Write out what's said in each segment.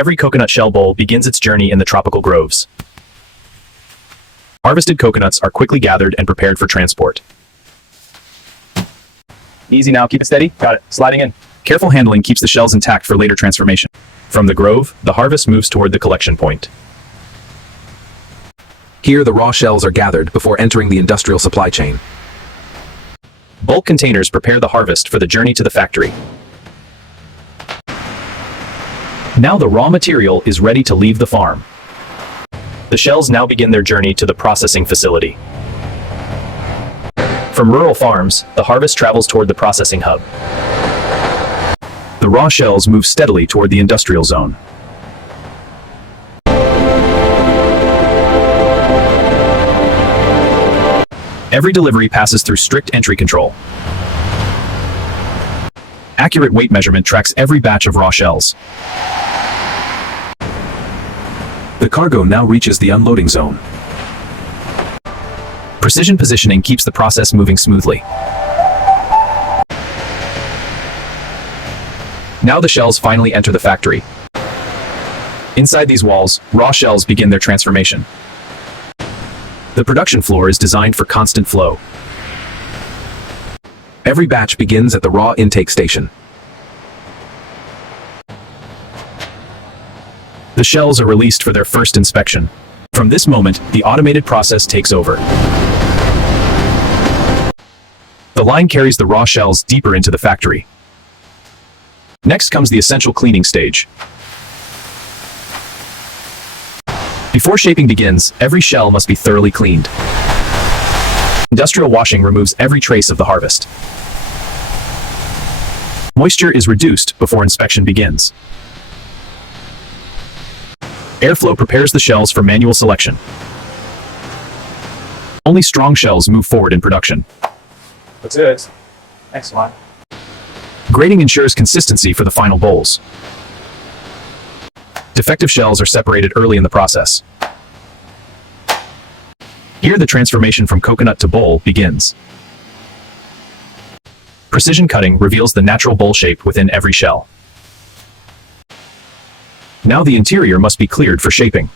Every coconut shell bowl begins its journey in the tropical groves. Harvested coconuts are quickly gathered and prepared for transport. Easy now, keep it steady. Got it. Sliding in. Careful handling keeps the shells intact for later transformation. From the grove, the harvest moves toward the collection point. Here, the raw shells are gathered before entering the industrial supply chain. Bulk containers prepare the harvest for the journey to the factory. Now the raw material is ready to leave the farm. The shells now begin their journey to the processing facility. From rural farms, the harvest travels toward the processing hub. The raw shells move steadily toward the industrial zone. Every delivery passes through strict entry control. Accurate weight measurement tracks every batch of raw shells. The cargo now reaches the unloading zone. Precision positioning keeps the process moving smoothly. Now the shells finally enter the factory. Inside these walls, raw shells begin their transformation. The production floor is designed for constant flow. Every batch begins at the raw intake station. The shells are released for their first inspection. From this moment, the automated process takes over. The line carries the raw shells deeper into the factory. Next comes the essential cleaning stage. Before shaping begins, every shell must be thoroughly cleaned. Industrial washing removes every trace of the harvest. Moisture is reduced before inspection begins. Airflow prepares the shells for manual selection. Only strong shells move forward in production. Looks good. Next one. Grading ensures consistency for the final bowls. Defective shells are separated early in the process. Here the transformation from coconut to bowl begins. Precision cutting reveals the natural bowl shape within every shell. Now the interior must be cleared for shaping.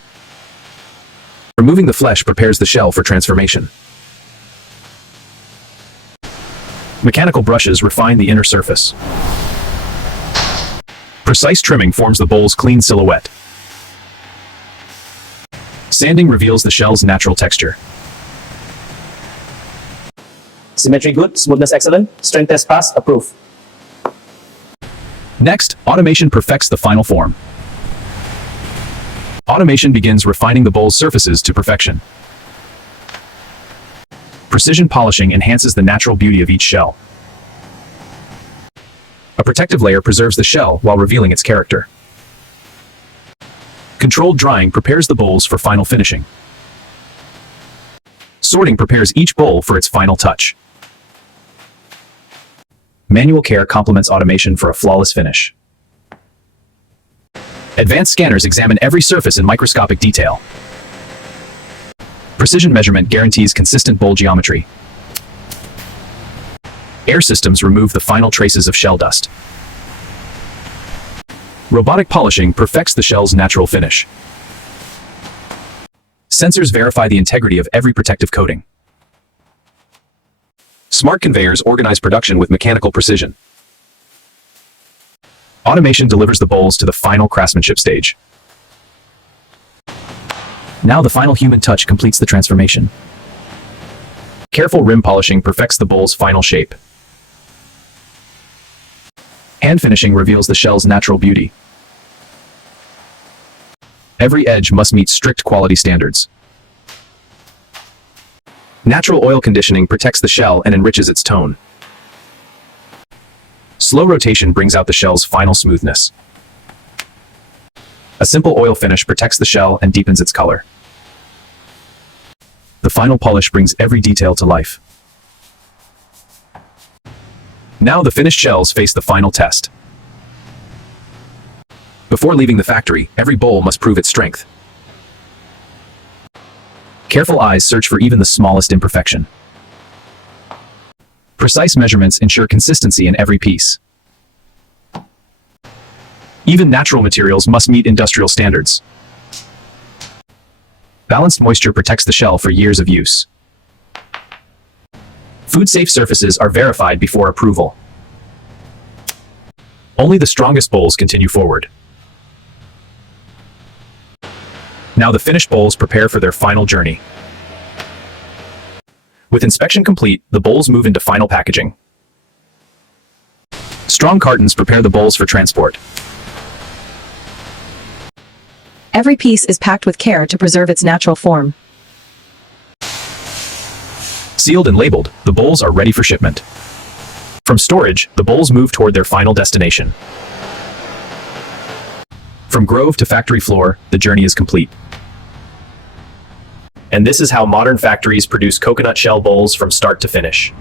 Removing the flesh prepares the shell for transformation. Mechanical brushes refine the inner surface. Precise trimming forms the bowl's clean silhouette. Sanding reveals the shell's natural texture. Symmetry good, smoothness excellent, strength test pass, approve. Next, automation perfects the final form. Automation begins refining the bowl's surfaces to perfection. Precision polishing enhances the natural beauty of each shell. A protective layer preserves the shell while revealing its character. Controlled drying prepares the bowls for final finishing. Sorting prepares each bowl for its final touch. Manual care complements automation for a flawless finish. Advanced scanners examine every surface in microscopic detail. Precision measurement guarantees consistent bowl geometry. Air systems remove the final traces of shell dust. Robotic polishing perfects the shell's natural finish. Sensors verify the integrity of every protective coating. Smart conveyors organize production with mechanical precision. Automation delivers the bowls to the final craftsmanship stage. Now the final human touch completes the transformation. Careful rim polishing perfects the bowl's final shape. Hand finishing reveals the shell's natural beauty. Every edge must meet strict quality standards. Natural oil conditioning protects the shell and enriches its tone. Slow rotation brings out the shell's final smoothness. A simple oil finish protects the shell and deepens its color. The final polish brings every detail to life. Now the finished shells face the final test. Before leaving the factory, every bowl must prove its strength. Careful eyes search for even the smallest imperfection. Precise measurements ensure consistency in every piece. Even natural materials must meet industrial standards. Balanced moisture protects the shell for years of use. Food-safe surfaces are verified before approval. Only the strongest bowls continue forward. Now the finished bowls prepare for their final journey. With inspection complete, the bowls move into final packaging. Strong cartons prepare the bowls for transport. Every piece is packed with care to preserve its natural form. Sealed and labeled, the bowls are ready for shipment. From storage, the bowls move toward their final destination. From grove to factory floor, the journey is complete. And this is how modern factories produce coconut shell bowls from start to finish.